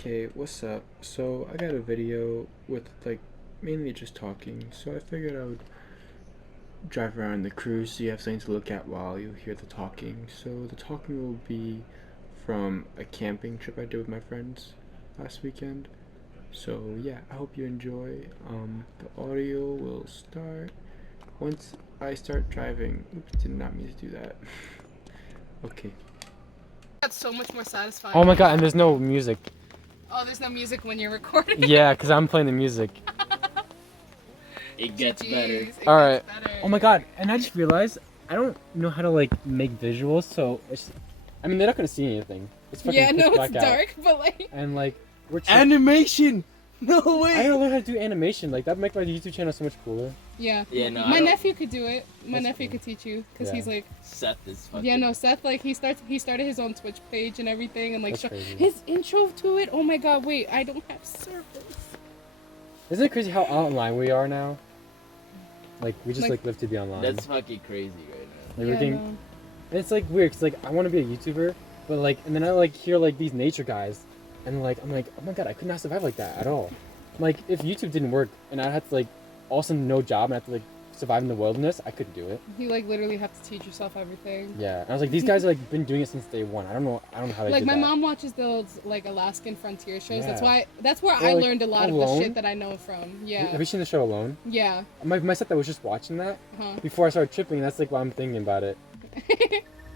Okay, what's up? So I got a video with like mainly just talking, so I figured I would drive around the cruise so you have something to look at while you hear the talking. So the talking will be from a camping trip I did with my friends last weekend. So yeah, I hope you enjoy. The audio will start once I start driving. Oops, did not mean to do that. Okay. That's so much more satisfying. Oh my god, and there's no music. Oh, there's no music when you're recording. Yeah, because I'm playing the music. It gets GGs, better. it Alright. gets better. Oh my god, and I just realized I don't know how to like make visuals, so I mean they're not gonna see anything. It's fucking Yeah, no, pitch it's black out. dark, but like. And like we're Animation! No I way! gotta learn how to do animation. Like that'd make my YouTube channel so much cooler. Yeah. Yeah, no, My I don't- nephew could do it. My That's nephew cool. could teach you, cause Yeah. he's like. Seth is fucking... Yeah, no, Seth, like he started his own Twitch page and everything, and like That's crazy. his intro to it. Oh my god, wait, I don't have service. Isn't it crazy how online we are now? Like we just like live to be online. That's fucking crazy right now. Like, Yeah, we're getting, no. and it's like weird, cause like I want to be a YouTuber, but like and then I like hear like these nature guys, and like I'm like, oh my god, I could not survive like that at all. Like if YouTube didn't work and I had to like also no job and I had to like survive in the wilderness, I couldn't do it. You like literally have to teach yourself everything. Yeah, and I was like, these guys have like been doing it since day one. I don't know how they Like did my that. mom watches those like Alaskan frontier shows. Yeah. That's where Or, I like, learned a lot of Alone. the shit that I know from. Yeah. Have you seen the show Alone? Yeah. My stepdad was just watching that Huh. before I started tripping, and that's like why I'm thinking about it.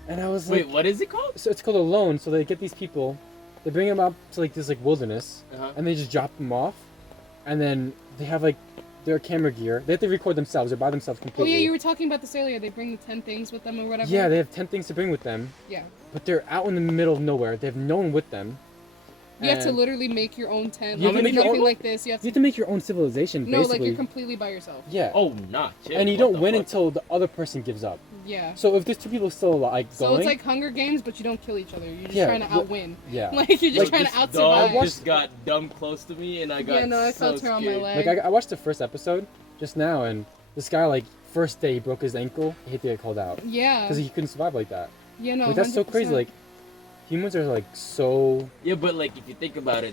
And I was like, Wait, what is it called? so it's called Alone. So they get these people, they bring them up to like this like wilderness, Uh-huh. and they just drop them off, and then they have like their camera gear. They have to record themselves. They're by themselves Oh completely. yeah, you were talking about this earlier. They bring the 10 things with them or whatever. Yeah, they have 10 things to bring with them, Yeah. but they're out in the middle of nowhere. They have no one with them. You have to And literally make your own tent. You have to Like, make your nothing own- like this. You have You to. have to make your own civilization, No, like basically. you're completely by yourself. Yeah. Oh, nah, chill. And you What don't the win fuck? until the other person gives up. Yeah. So if there's two people still like So going, it's like Hunger Games, but you don't kill each other. You're just Yeah, trying to well, outwin. yeah. Like you're just Like, trying This to out dog survive. just got dumb close to me and I got Yeah, no, I so felt her on my scared. leg. like I watched the first episode just now, and this guy like first day he broke his ankle. He had to get called out Yeah. because he couldn't survive like that. Yeah, no. Like that's so crazy. 100%. Like humans are like so. Yeah, but like if you think about it,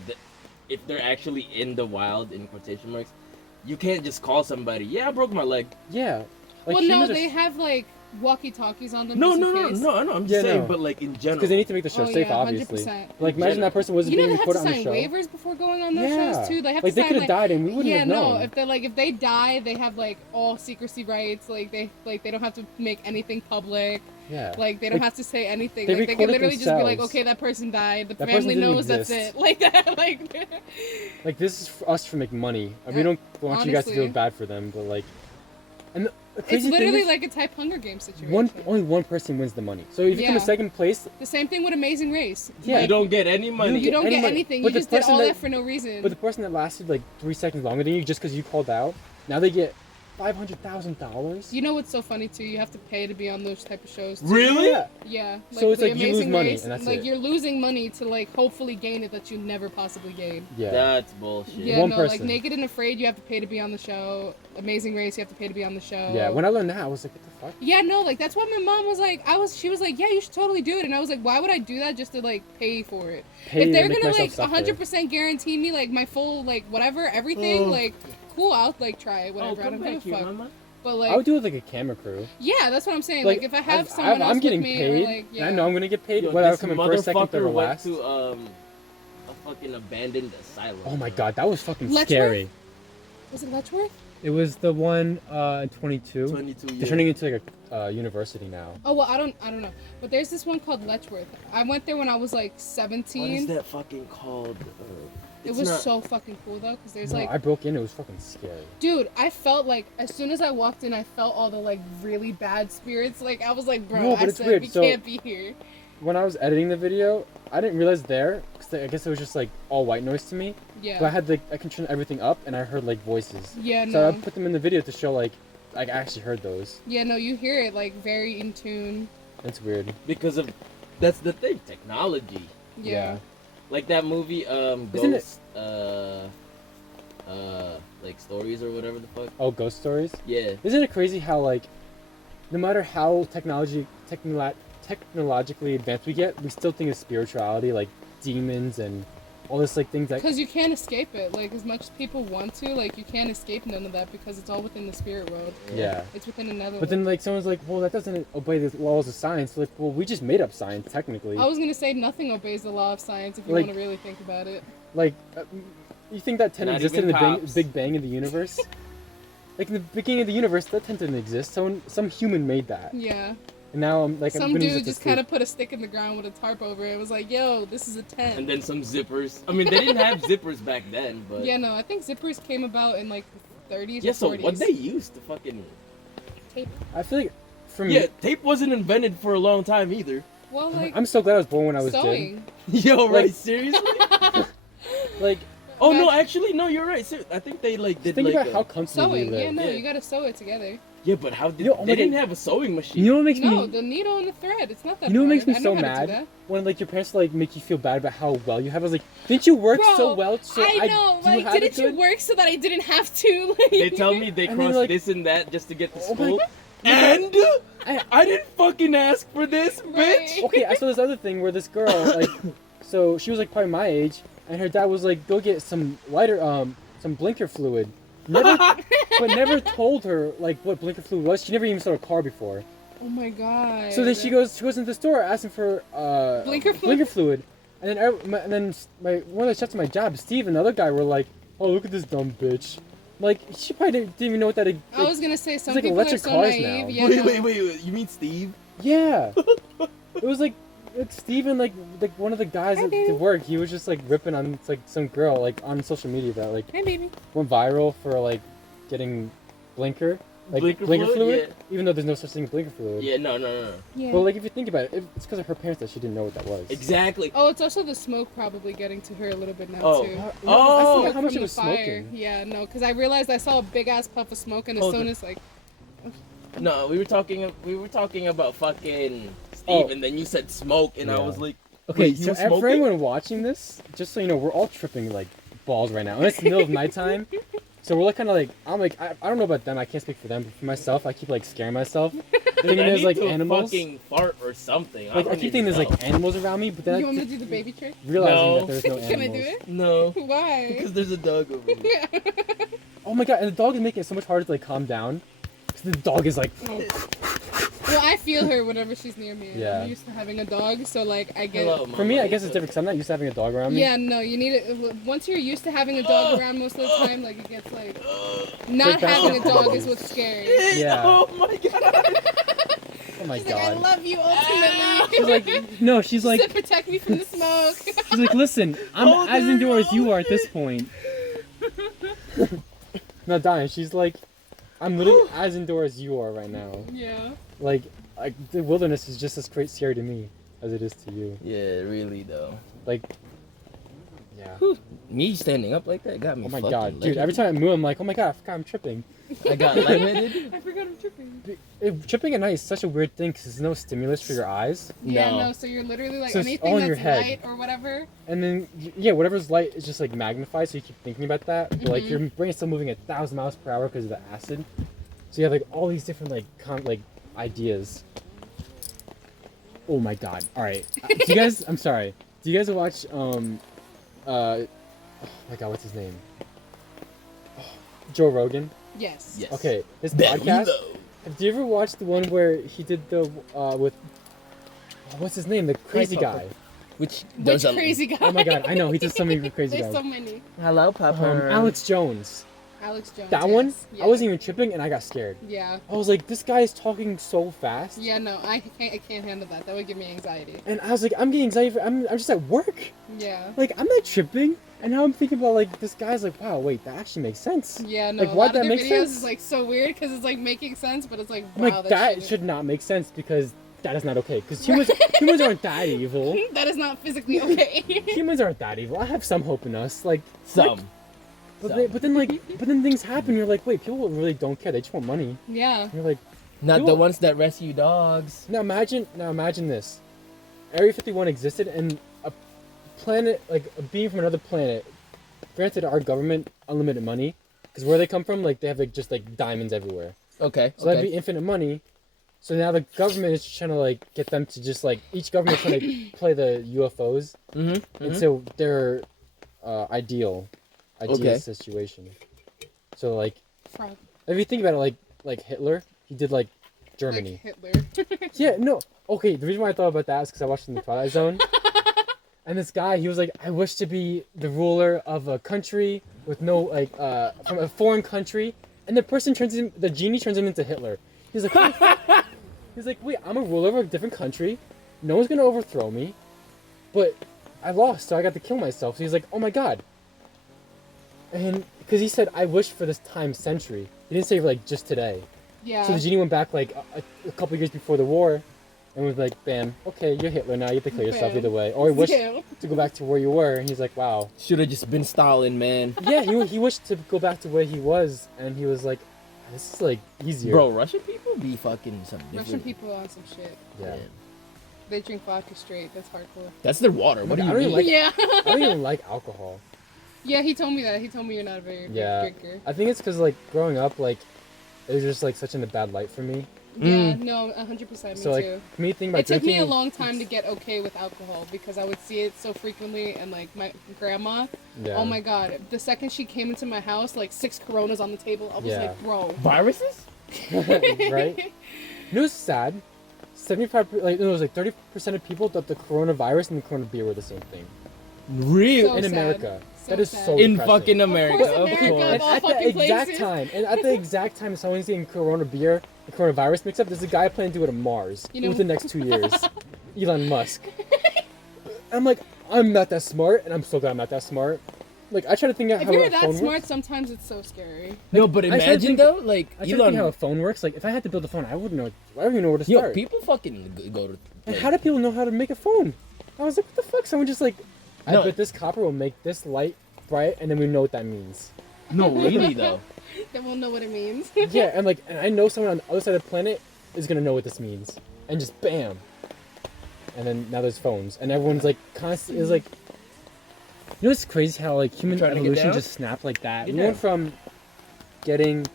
if they're actually in the wild, in quotation marks, you can't just call somebody, yeah, I broke my leg. Yeah. Like Well, no, humans they have like walkie-talkies on them. No, just no, in no, case. no, I know, I'm just Yeah, saying, no. but like in general. because they need to make the show Oh, safe, yeah, obviously. 100%. Like imagine that person wasn't You know being they have to recorded on the sign show. waivers before going on those Yeah. shows too. They have Like to they sign could have died and we wouldn't yeah, have no. known. If they die, they have like all secrecy rights. Like they don't have to make anything public. Yeah. Like they don't Like, have to say anything. they Like they record can it literally just be like, themselves. okay, that person died. The That person family didn't knows that's exist. it. Like that. Like. Like this is for us to make money. And we Uh, don't want you guys to feel honestly. bad for them, but like, and the It's crazy thing literally is, like a type Hunger Games situation. only one person wins the money. So if you come in Yeah. second place, The same thing with Amazing Race. Yeah. You don't get any money. You don't any get money. anything. But You the just did person all that- that for no reason. but the person that lasted like 3 seconds longer than you just because you called out, now they get $500,000. You know what's so funny too? You have to pay to be on those type of shows. Too. Really? Yeah. Yeah. So it's the like you lose Amazing money, Race, and that's like it. you're losing money to like hopefully gain it that you never possibly gained. Yeah. That's bullshit. Yeah, One no, like person. Naked and Afraid, you have to pay to be on the show. Amazing Race, you have to pay to be on the show. Yeah. When I learned that, I was like, what the fuck? Yeah, no, like that's what my mom was like. She was like, yeah, you should totally do it, and I was like, why would I do that just to like pay for it? Pay If to they're make gonna myself like suffer. 100% guarantee me like my full like whatever everything, Oh. like cool, I'll like try it, Oh, whatever. I come don't back give a here, fuck. mama. But I like, would do it with like a camera crew. yeah, that's what I'm saying. Like, if I have I've- someone else I'm getting with me, paid. or like, And yeah. I know I'm gonna get paid. Yo, Whether I this come in first, second, third, motherfucker or went last. to a fucking abandoned asylum. Oh my god, that was fucking Letchworth? scary. Was it Letchworth? It was the one in 22. 22 They're years. turning it into like a university now. Oh well, I don't know. But there's this one called Letchworth. I went there when I was like What 17. is that fucking called? It It's was not- so fucking cool though, because there's No, like, I broke in. It was fucking scary. dude, I felt like as soon as I walked in, I felt all the like really bad spirits. Like I was like, bro, No, but I it's said weird, we so- can't be here. When I was editing the video, I didn't realize there, because I guess it was just like all white noise to me. Yeah. But I had I can turn everything up, and I heard like voices. Yeah, So I no. put them in the video to show like I actually heard those. Yeah, no, you hear it like very in tune. It's weird. Because of that's the thing, technology. Yeah. Like that movie, Isn't it- Ghost, like Stories or whatever the fuck. Oh, ghost stories. Yeah. Isn't it crazy how like, no matter how technologically advanced we get, we still think of spirituality like demons and all this like things that. Because you can't escape it. Like, as much as people want to, like, you can't escape none of that because it's all within the spirit world. Yeah. It's within another But then, like, someone's like, well, that doesn't obey the laws of science. Like, well, we just made up science, technically. I was going to say nothing obeys the law of science if you Like- want to really think about it. Like, you think that 10 Not existed in even the cops. Big Bang of the universe? Like, in the beginning of the universe, that 10 didn't exist. Some human made that. Yeah. And now I'm like, I'm Some gonna use it dude to just kind of put a stick in the ground with a tarp over it. It was like, yo, this is a tent. And then some zippers. I mean, they didn't have zippers back then, but Yeah, no, I think zippers came about in like the 30s yeah. or So 40s. what they used to fucking I feel like, for me, yeah, tape wasn't invented for a long time either. Well, like, I'm so glad I was born when I was dead. sewing. Yo, right? Like- Seriously? Like, Oh no, actually no, you're right. I think they like did think like about how comfortably we Sewing, live. yeah, no, Yeah. you gotta sew it together. yeah, but how did Yo, oh they my didn't God. have a sewing machine? You know what makes No, me? the needle and the thread. It's not that You know what makes me hard. I so know how to do mad? that. When like your parents like make you feel bad about how well you have. I was like, didn't you work Bro, so well? So I know, do like, have it didn't you good? work so that I didn't have to? Like, They tell me they And then, crossed like- this and that just to get to Oh my school. God. And I- I didn't fucking ask for this, bitch. Right. Okay, I saw this other thing where this girl like, so she was like probably my age, and her dad was like, go get some lighter, some blinker fluid. Never, but never told her like what blinker fluid was. She never even saw a car before. Oh my god. So then she goes into the store asking for Blinker fluid? and then one of the chefs at my job, Steve, and the other guy were like, oh, look at this dumb bitch. Like, she probably didn't even know what that. I was gonna say some like people are electric so cars naive. now. Yeah, no. Wait. You mean Steve? Yeah. It was like Steve and like one of the guys Hi, at baby. work. He was just like ripping on like some girl like on social media that like Hey, baby. went viral for like getting blinker Blinker fluid, fluid? even though there's no such thing as blinker fluid. Yeah, no. Yeah. Well, like if you think about it, it's because of her parents that she didn't know what that was. Exactly. Oh, it's also the smoke probably getting to her a little bit now Oh. too. Oh. I forgot how much From it the was fire. smoking. Yeah, no, because I realized I saw a big ass puff of smoke, and as Hold soon on. as like, No, we were talking about fucking Steve, Oh. and then you said smoke, and I Yeah. was like, Okay, wait, he so was for smoking? everyone watching this, just so you know, we're all tripping like balls right now. And it's the middle of nighttime. So we're like kind of like, I'm like, I don't know about them, I can't speak for them, but for myself, I keep like scaring myself. Thinking I there's need like to animals. fucking fart or something. Like, I don't keep thinking even there's know. like animals around me, but then you I want me keep to do the baby trick? realizing No. that there's no animals. Can I do it? No, Why? because there's a dog over here. Oh my god, and the dog is making it so much harder to like calm down. Because the dog is like, Well, I feel her whenever she's near me. Yeah. I'm used to having a dog, so like I get. Hello, for me, Mama. I guess it's different because I'm not used to having a dog around me. Yeah, no, you need it. Once you're used to having a dog around most of the time, like it gets like not Like, that's having a the dog is problem. what's scary. Yeah. Oh my god. Oh my She's like, I god. love you ultimately. She's like, no, she's like, to protect me from the smoke. she's like, listen, I'm Oh, as there indoor you as you are at this point. Not dying. She's like, I'm literally as indoor as you are right now. Yeah. Like the wilderness is just as scary to me as it is to you. Yeah, really though. Like, yeah. Me standing up like that got me. Oh my fucking god, dude! lightheaded. Every time I move, I'm like, oh my god, I forgot I'm tripping. I got lightheaded. I forgot I'm tripping. Tripping at night is such a weird thing because there's no stimulus for your eyes, Yeah, No. no, so you're literally like So it's anything all in that's your head. light or whatever. and then yeah, whatever's light is just like magnified, so you keep thinking about that. But like Mhm. your brain's still moving at 1,000 miles per hour because of the acid. So you have like all these different like ideas. Oh my god! All right, do you guys? I'm sorry. Do you guys watch oh my god, what's his name? Joe Rogan. Yes. Yes. Okay, his Belly podcast. though. Have you ever watched the one where he did the with what's his name? The crazy guy. Which Which crazy guy? Oh my god, I know he does so many crazy There's guys. so many. Hello, Papa. Alex Jones. Alex Jones. That yes. one, Yeah. I wasn't even tripping and I got scared. Yeah. I was like, this guy is talking so fast. Yeah, no, I can't handle that. That would give me anxiety. And I was like, I'm getting anxiety. I'm just at work. Yeah. Like, I'm not tripping. And now I'm thinking about like this guy's like, wow, wait, that actually makes sense. Yeah, no. Like, a why'd lot that of their make videos sense? is like so weird because it's like making sense, but it's like I'm wow, like, that shouldn't. should not make sense because that is not okay. Because humans aren't that evil. That is not physically okay. Humans aren't that evil. I have some hope in us. Like Some. But then things happen. You're like, wait, people really don't care. They just want money. Yeah. And you're like, Not You the are- ones that rescue dogs. now imagine this. Area 51 existed, and a planet, like a being from another planet, granted our government unlimited money, because where they come from, like they have like just like diamonds everywhere. Okay. So that'd be infinite money. So now the government is trying to like get them to just like each government is trying to play the UFOs, Mm-hmm. and so they're ideal Okay. situation. So like, Frog. if you think about it, like Hitler, he did like Germany. Like Hitler. Yeah, no. Okay, the reason why I thought about that is because I watched it in the Twilight Zone. And this guy, he was like, I wish to be the ruler of a country with no, like, from a foreign country. And the genie turns him into Hitler. He's like, wait, I'm a ruler of a different country. No one's gonna overthrow me. But I lost, so I got to kill myself. So he's like, oh my god. And, because he said, I wish for this time century. He didn't say, like, just today. Yeah. So the genie went back like a couple years before the war, and was like, "Bam, okay, you're Hitler now. You have to kill yourself Bam. either way." Or he wished Ew. to go back to where you were, and he's like, "Wow." Should have just been Stalin, man. Yeah, he wished to go back to where he was, and he was like, "This is like easier." Bro, Russian people be fucking something different. Russian people on some shit. Yeah. Man. They drink vodka straight. That's hardcore. That's their water. What do I you don't even mean? like- Yeah. I don't even like alcohol. Yeah, he told me that. He told me you're not a very big Yeah. drinker. I think it's because like growing up, like it was just like such in a bad light for me. Yeah, no, 100%. Me So like too. me thinking about It took drinking. me a long time to get okay with alcohol because I would see it so frequently, and like my grandma, Yeah. oh my god, the second she came into my house, like 6 Coronas on the table, I was Yeah. like, bro. Viruses? Right? You know what's sad? 75, like it was like 30% of people thought the coronavirus and the corona beer were the same thing Real? So in sad. America. So That is sad. so In depressing. fucking America, course of America, course. of all And fucking at the exact time someone's getting corona beer and coronavirus mixed up, there's a guy planning to go to Mars You know- within the next 2 years. Elon Musk. I'm like, I'm not that smart, and I'm so glad I'm not that smart. Like, I try to think out If how you're a that phone smart, works. sometimes it's so scary. No, but I try to imagine think- though, like I try to think how a Elon. phone works. Like, if I had to build a phone, I wouldn't know. I don't even know where to Yo, start. people fucking go to. And like- how do people know how to make a phone? I was like, what the fuck? Someone just like, I No. bet this copper will make this light bright, and then we know what that means. No, really though. Then we'll know what it means. Yeah, and like, and I know someone on the other side of the planet is gonna know what this means, and just bam. And then now there's phones, and everyone's like constant is like. You know what's crazy? How like human Trying to get evolution down? just snapped like that. Get We down. went from getting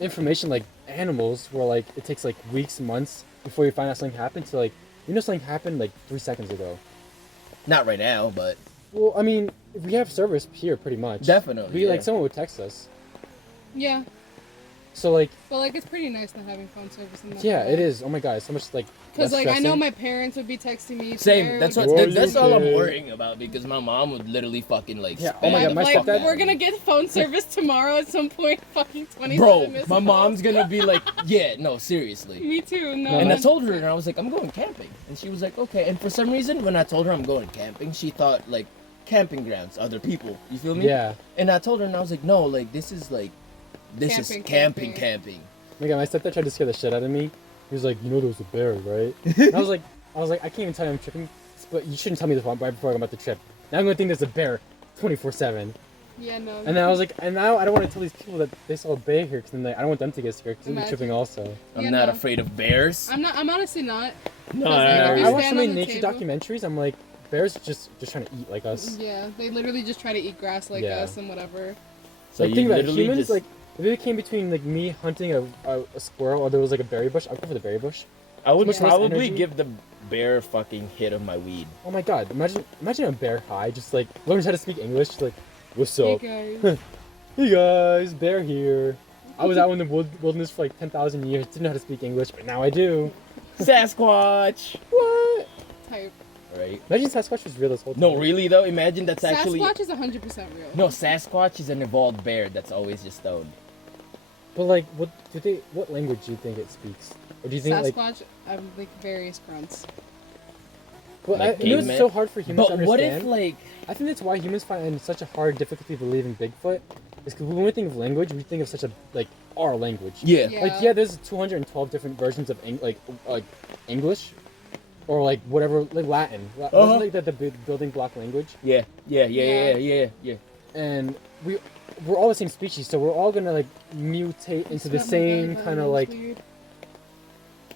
information like animals, where like it takes like weeks, months before you find out something happened, to like something happened like 3 seconds ago. Not right now, but Well, I mean, we have service here pretty much. definitely. We yeah. like someone would text us. Yeah, So like, but like it's pretty nice not having phone service in that. yeah, it is. Oh my god, it's so much like. Because less like I know stressing. my parents would be texting me. Same. Sarah That's would what. be Worries That's texting all I'm me. worrying about because my mom would literally fucking like. Yeah, spam oh my God, the my Like, stepdad- we're gonna get phone service tomorrow at some point. Fucking 27 Bro, missed my calls. mom's gonna be like, yeah, no, seriously. Me too. No. No, And I my- told her, and I was like, I'm going camping. And she was like, okay. And for some reason, when I told her I'm going camping, she thought, like, camping grounds, other people. You feel me? Yeah. And I told her, and I was like, no, like, this is, like, this is Camping. camping. Oh my god, my stepdad tried to scare the shit out of me. He was like, you know, there was a bear, right? And I was like, I can't even tell you I'm tripping, but you shouldn't tell me this right before I'm about to trip. Now I'm gonna think there's a bear, 24/7. Yeah, no. And then I was like, and now I don't want to tell these people that they saw a bear here, because then I don't want them to get scared, because they'll be Imagine. tripping also. I'm Yeah, not no. afraid of bears. I'm not. I'm honestly not. No, Like, I, if you I watch so stand many on the nature table- documentaries. I'm like, bears just trying to eat like us. Yeah, they literally just try to eat grass like Yeah. us and whatever. so Like, you think about it, literally humans, just, like, if it came between like me hunting a squirrel or there was like a berry bush, I'd go for the berry bush. I would much less probably energy. give the bear a fucking hit of my weed. Oh my god, imagine a bear high, just like learns how to speak English, just like, what's Hey up? guys. Hey guys, bear here. I was out in the wilderness for like 10,000 years, didn't know how to speak English, but now I do. Sasquatch! What? Type. Right? Imagine Sasquatch was real this whole time. No, really though? Imagine that's actually. Sasquatch is 100% real. No, Sasquatch is an evolved bear that's always just stoned. But like, what language do you think it speaks? Or do you think like, Sasquatch, like various grunts. well, like you know it's caveman? so hard for humans to But what understand? if, like. I think that's why humans find such a hard difficulty to believe in Bigfoot. Is because when we think of language, we think of such a like our language. Yeah. Yeah. Like yeah, there's 212 different versions of like English, or like whatever, like Latin. Uh-huh. Wasn't like the building block language? Yeah. And we're all the same species, so we're all gonna like mutate into the Snap my same belly kind of button, like it's weird.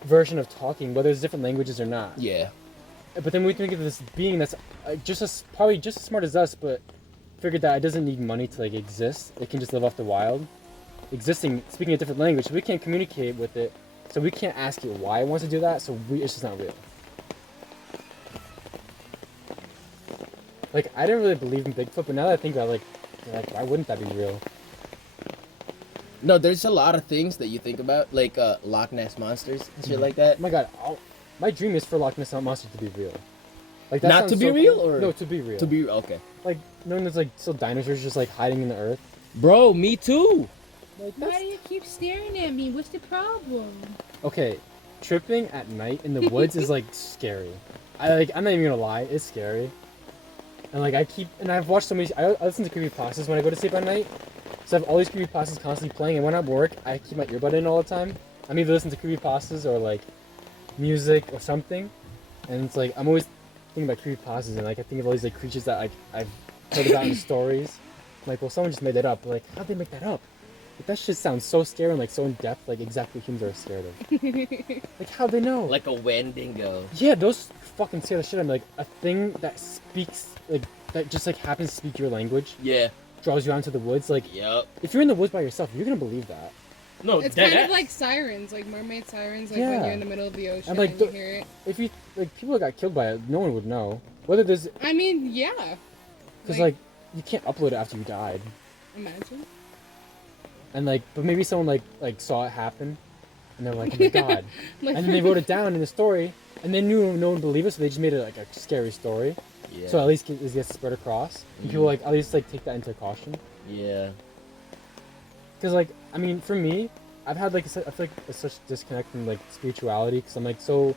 version of talking, whether it's different languages or not. Yeah. But then we think of this being that's probably just as smart as us, but figured that it doesn't need money to like exist. It can just live off the wild, speaking a different language. We can't communicate with it, so we can't ask it why it wants to do that. So it's just not real. Like I didn't really believe in Bigfoot, but now that I think about it, like why wouldn't that be real? No, there's a lot of things that you think about, like Loch Ness monsters and shit like that. Oh my god, my dream is for Loch Ness monster to be real. Like that Not sounds to be so real, cool. or No, to be real. to be okay, like knowing there's like still dinosaurs just like hiding in the earth. bro. Me too. Like Why do you keep staring at me? What's the problem? okay, tripping at night in the woods is like scary. I'm not even gonna lie, it's scary. And like I've watched so many. I listen to creepypastas when I go to sleep at night. So I have all these creepypastas constantly playing, and when I'm at work, I keep my earbud in all the time. I'm either listening to creepypastas or like music or something, and it's like I'm always thinking about creepypastas, and like I think of all these like creatures that like I've heard about in stories. I'm like, well, someone just made that up. Like, how'd they make that up? Like, that shit sounds so scary and like so in depth, like exactly what humans are scared of. Like, how'd they know? Like a Wendigo. Yeah, those fucking scare the shit out of me. Like a thing that speaks, like that just like happens to speak your language, Yeah. draws you out into the woods. Like, Yep. if you're in the woods by yourself, you're gonna believe that. No, It's dead kind ass. of like sirens, like mermaid sirens, like Yeah. when you're in the middle of the ocean And, like, and you hear it. If you like people that got killed by it, no one would know. Whether there's I mean, yeah. because like you can't upload it after you died, Imagine. and like but maybe someone like saw it happen, and they're like, oh my god, Like, and then they wrote it down in the story, and they knew no one would believe it, so they just made it like a scary story. Yeah. So at least it gets spread across. And people like at least like take that into caution. Yeah. Because like I mean for me, I've had like I feel like a such disconnect from like spirituality because I'm like so.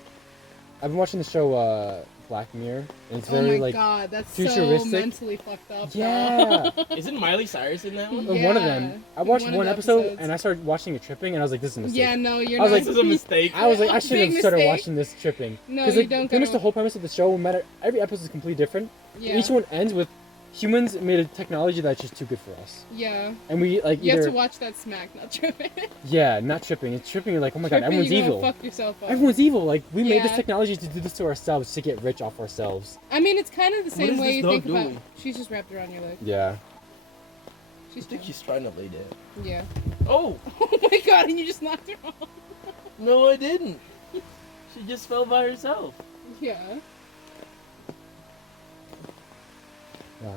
I've been watching the show Black Mirror, and it's oh very my like god, that's so futuristic. mentally fucked up. yeah. Isn't Miley Cyrus in that one? Yeah. One of them. I watched One of one the episode episodes. and I started watching it tripping, and I was like, this is a mistake. Yeah, no, you're I was not. like, This is a mistake. I was like, I shouldn't Big have started mistake. watching this tripping. No, Because you like, don't pretty much gotta- the whole premise of the show, no matter every episode is completely different. Yeah. Each one ends with humans made a technology that's just too good for us, Yeah. and we like You either have to watch that smack, not tripping. yeah, not tripping. It's tripping. You're like, oh my god, Tripping, everyone's you're gonna evil. Fuck yourself up. Everyone's evil. Like we made this Yeah. technology to do this to ourselves to get rich off ourselves. I mean, it's kind of the same is way this you dog think about. doing? She's just wrapped around your leg. Yeah. I She's think fine. she's trying to lay down. Yeah. Oh Oh my god, and you just knocked her off. no, I didn't. She just fell by herself. Yeah. Wow.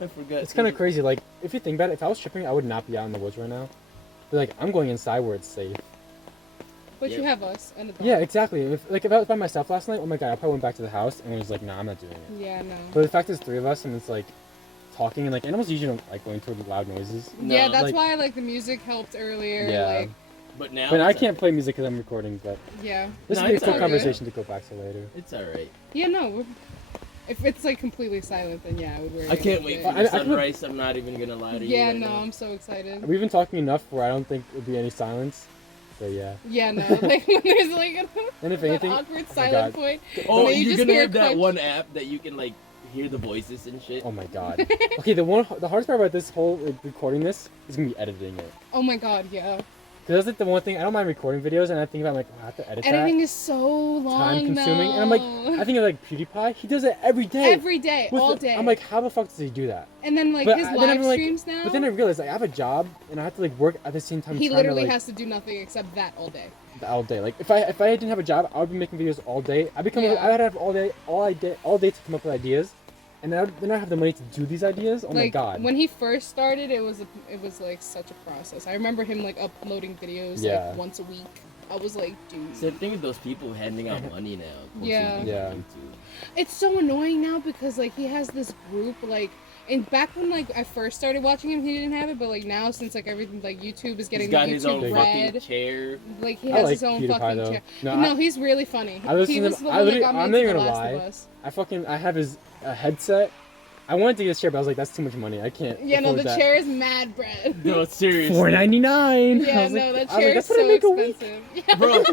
I forgot. It's kind of crazy. Like if you think about it, if I was tripping, I would not be out in the woods right now. But like I'm going inside where it's safe. But you Yeah. have us and a dog. Yeah, exactly. If I was by myself last night, oh my god, I probably went back to the house and was like, nah, I'm not doing it. Yeah, no. But the fact there's three of us and it's like talking and like animals usually don't like going toward loud noises. Yeah, No. that's Like- why like the music helped earlier. Yeah. Like, But now. But I it's can't play music because I'm recording. But yeah. this No, would be a it's cool alright. conversation to go back to later. It's alright. Yeah, no. If it's like completely silent, then yeah, I would wear. I can't wait for I- the I could- sunrise. I'm not even gonna lie to you. Yeah, right no, now. I'm so excited. We've been talking enough where I don't think there'll be any silence. So yeah. Yeah, no. Like when there's like And if that anything, awkward my silent God. point. Oh, and then you're just gonna hear have that crunch. one app that you can like hear the voices and shit. oh my god. Okay, the hardest part about this whole like, recording this is gonna be editing it. Oh my god, yeah. Because that's like the one thing I don't mind recording videos, and I think about like, oh, I have to edit Editing is so long time consuming, now. and I'm like, I think of like PewDiePie. He does it every day. every day, With all the- day. I'm like, how the fuck does he do that? and then like but his I- then I'm live like- streams now. But then I realized like I have a job, and I have to like work at the same time. he trying literally to, like, has to do nothing except that all day. all day. Like if I didn't have a job, I would be making videos all day. I Yeah. would have all day to come up with ideas, and then I have the money to do these ideas. Oh like my god. when he first started, it was like such a process. I remember him like uploading videos Yeah. like once a week. I was like, dude. Same thing with those people handing out money now. posting Yeah. things Yeah. on YouTube. It's so annoying now because like he has this group like. And back when like I first started watching him, he didn't have it, but like now since like everything like YouTube is getting He's got the his own YouTube fucking Red, chair. like he I has like his own PewDiePie, fucking though. chair. No, No, he's really funny. I listen He to was him- the I one that literally- got me I'm into not The even gonna Last of lie. Us. I have his headset. I wanted to get a chair, but I was like, that's too much money. I can't. Yeah, no, afford the that. chair is mad bread. No, seriously. $4.99. Yeah, no, that I was chair like, is that's what I so make a week. expensive.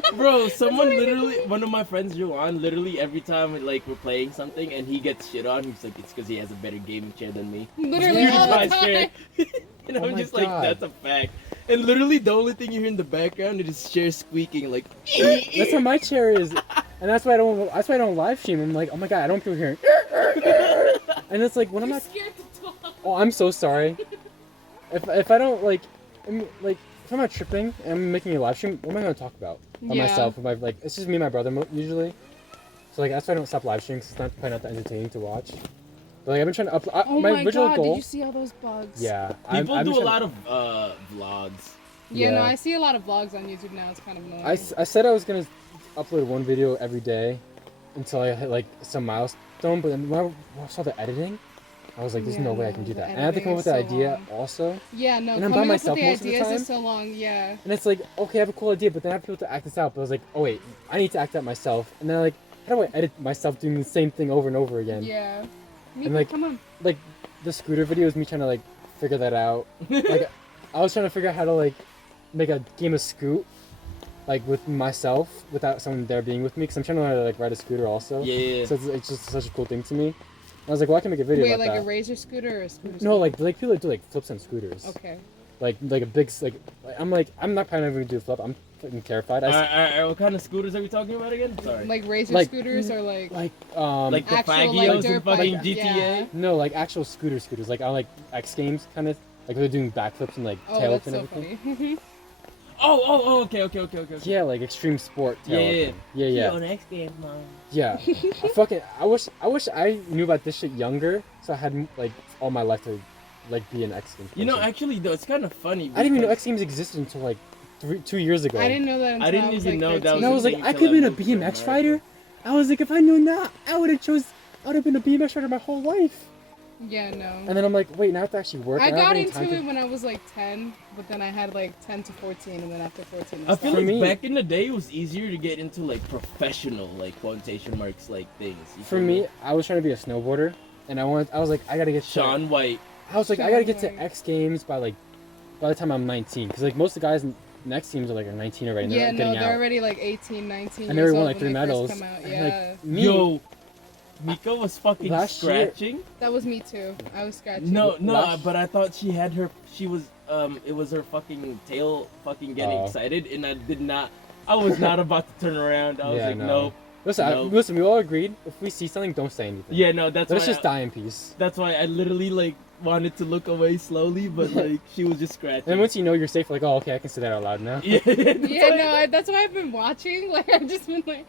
Yeah. Bro, someone literally, one of my friends, Joanne, literally every time like we're playing something and he gets shit on, he's like, it's because he has a better gaming chair than me. Literally all the PewDiePie's time. chair. And Oh I'm my just like, God. that's a fact. And literally the only thing you hear in the background is his chair squeaking like. That's what my chair is, and that's why I don't. That's why I don't live stream. I'm like, oh my god, I don't feel hearing. And it's like when I'm You're not. scared to talk. Oh, I'm so sorry. If I don't like, if I'm not tripping and I'm making a live stream, what am I gonna talk about by Yeah. myself? With my it's just me and my brother usually. So like that's why I don't stop live streaming. 'Cause it's not probably not that entertaining to watch. But like I've been trying to upload. Oh my my original god! goal. Did you see all those bugs? Yeah. People I've been do a trying lot of vlogs. Yeah, no, Yeah. I see a lot of vlogs on YouTube now. It's kind of annoying. I said I was gonna upload one video every day until I hit like some milestone, but then when I saw the editing, I was like, "There's no way I can do the that." And I had to come up with editing the is so idea long. also. Yeah, no, And I'm by coming up myself with the most of the ideas time. is so long. Yeah. And it's like, okay, I have a cool idea, but then I have people to act this out. But I was like, oh wait, I need to act out myself. And then like, how do I edit myself doing the same thing over and over again? Yeah. Miko, And, like, come on. Like the scooter video is me trying to like figure that out. Like I was trying to figure out how to like make a game of Scoot, like with myself without someone there being with me, because I'm trying to learn how to like ride a scooter also. Yeah. So it's just such a cool thing to me. And I was like, well, I can make a video Wait, about like that. a razor scooter or a scooter? No, like people that do like flips on scooters. Okay. Like a big I'm not planning on going to do a flip. I'm fucking terrified. Alright, what kind of scooters are we talking about again? Sorry. Like razor Like- scooters or like. Like the Actual, Fagios like, in dirt fucking bike, GTA? yeah. no, like actual scooters. Like I like X Games kind of like they're doing backflips and like Oh, tail that's whip and so everything. funny. Okay. Yeah, like extreme sport tail Yeah, whipping. Yeah. on X Games, man. Yeah. I wish I knew about this shit younger, so I had like all my life to like be an X Games. You know, person. actually though, it's kind of funny. I didn't even know because- X Games existed until like 2 years ago. I didn't know that until I didn't was, even like, know that 13. And I was like, thing I until could have been a moved to BMX America. rider. I was like, if I known that, I would have been a BMX rider my whole life. Yeah, no. And then I'm like, wait, now I have to actually work. I don't have got any into time to- it when I was like 10, but then I had like 10 to 14, and then after 14, I feel For like me- back in the day, it was easier to get into like professional, like quotation marks, like things. You For feel me, I was trying to be a snowboarder, and I was like, I gotta get to- Sean White. I was like, I gotta get to Sean White. X Games by the time I'm 19, because like most of the guys in X Games are like 19 already. And Yeah, they're no, getting they're out. already like 18, 19 And they years won old like 3 when they medals. first come out. And, Yeah, like, me, Yo, Mika was fucking Last year- scratching. that was me too. I was scratching. No, Last- but I thought she had her. She was. It was her fucking tail, fucking getting Oh. excited, and I did not. I was not about to turn around. I was Yeah, like, no. nope. Listen, No. listen, we all agreed. If we see something, don't say anything. Yeah, no, that's Let's why. just die in peace. That's why I literally like wanted to look away slowly, but like she was just scratching. And then once you know you're safe, like, oh, okay, I can say that out loud now. yeah, Yeah, no, that's why I've been watching. Like, I've just been like,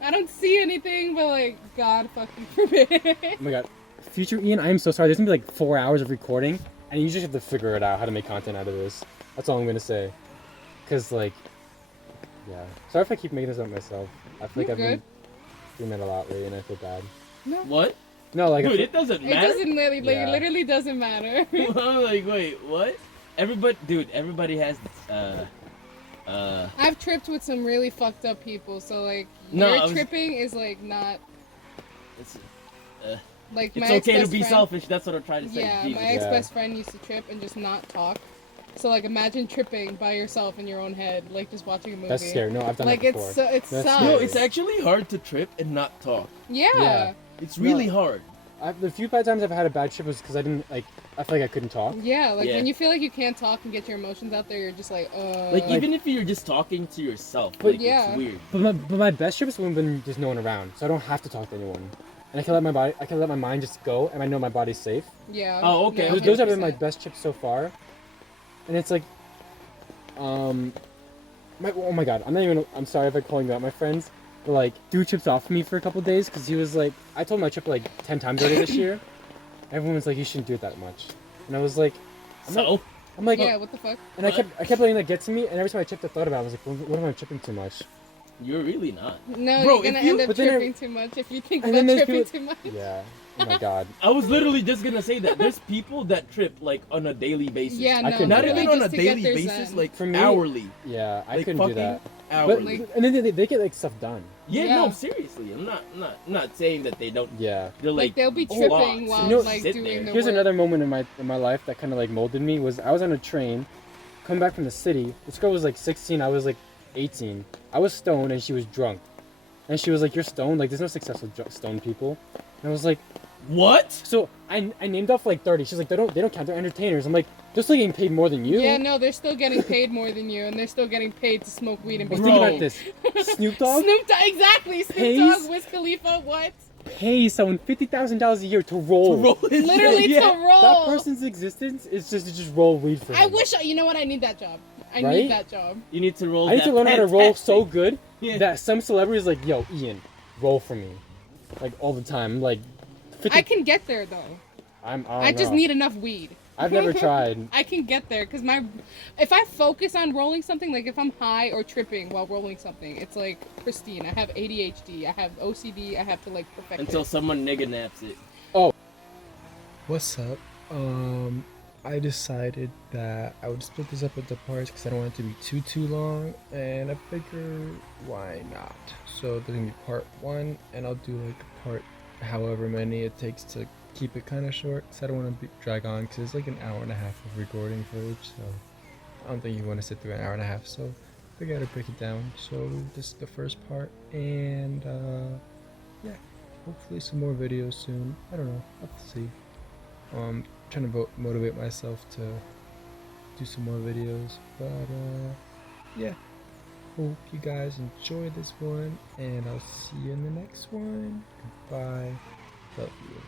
I don't see anything, but like, God fucking forbid. Oh my god. Future Ian, I am so sorry. There's gonna be like 4 hours of recording, and you just have to figure it out how to make content out of this. That's all I'm gonna say. Cause like, yeah. Sorry if I keep making this up myself. I feel like You're I've been good. doing that a lot lately, and I feel bad. No, What? No, like, I Dude, feel- it doesn't it matter. doesn't really, like, Yeah. it literally doesn't matter. I'm like, wait, what? Everybody has I've tripped with some really fucked up people, so like, No, I your was- tripping is like not it's, like it's my okay to ex-best be friend- selfish. That's what I'm trying to say. Yeah, Jesus. my Yeah. ex-best friend used to trip and just not talk. So like, imagine tripping by yourself in your own head, like just watching a movie. that's scary. No, I've done Like that before. it That's sucks. No, scary. it's actually hard to trip and not talk. Yeah. Yeah. It's really No. hard. The few bad times I've had a bad trip was because I didn't like. I feel like I couldn't talk. Yeah, like Yeah. when you feel like you can't talk and get your emotions out there, you're just like, Like even if you're just talking to yourself, But like yeah. it's weird. But my best trip is when there's no one around, so I don't have to talk to anyone, and I can let my mind just go, and I know my body's safe. yeah. Oh, okay, no, okay. Those have been my 100%. best trips so far, and it's like, oh my god, I'm sorry if I'm calling you out, my friends, but like, dude trips off me for a couple days because he was like, I told him I tripped like 10 times already this year. Everyone was like, you shouldn't do it that much, and I was like, So I'm like, Yeah, what the fuck? and I kept letting that get to me, and every time I tripped, I thought about it, I was like, what am I tripping too much? you're really not. No, Bro, you're gonna if you- end up but then I- tripping too much if you think And about then there's tripping people- too much. Yeah. Oh my god. I was literally just gonna say that there's people that trip like on a daily basis. Yeah, I no, couldn't Not do that. literally even on a just to get daily their basis, zen. like For me- hourly. Yeah, I Like couldn't fucking do that. But, hourly. and then they get like stuff done. yeah, Yeah. no, seriously. I'm not saying that they don't. Yeah. They're Like, like they'll be oh, tripping so while you know- like sit doing there. the Here's work. another moment in my life that kind of like molded me. Was I was on a train, coming back from the city. This girl was like 16. I was like 18. I was stoned and she was drunk, and she was like, "You're stoned. Like, there's no successful stoned people." And I was like, What? so I named off like 30. She's like, they don't count. They're entertainers. I'm like, they're still getting paid more than you. Yeah, no, they're still getting paid more than you, and they're still getting paid to smoke weed and be But Bro. think cool. about this. Snoop Dogg Snoop Dogg, exactly. Snoop Pays- Dogg, Wiz Khalifa, what? pays someone $50,000 a year to roll. To roll his Literally yeah. to roll. That person's existence is just to just roll weed for him. I wish, you know what? I need that job. I Right? need that job. You need to roll. I need to that learn how to roll so fantastic- good Yeah. that some celebrities like, yo, Ian, roll for me, like all the time. I'm like, I can get there though. I just need enough weed. I've never tried. I can get there because if I focus on rolling something, like if I'm high or tripping while rolling something, it's like pristine. I have ADHD, I have OCD, I have to like perfect Until it. someone nigga naps it. What's up? I decided that I would split this up into parts because I don't want it to be too long, and I figured why not? So there's gonna be part 1, and I'll do like part however many it takes to keep it kind of short, because I don't want to drag on, because it's like an hour and a half of recording footage, so I don't think you want to sit through an hour and a half, so I gotta break it down. So this is the first part, and yeah, hopefully some more videos soon. I don't know, I'll have to see. Trying to motivate myself to do some more videos, but yeah, hope you guys enjoy this one, and I'll see you in the next one. Goodbye, love you,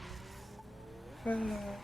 bye.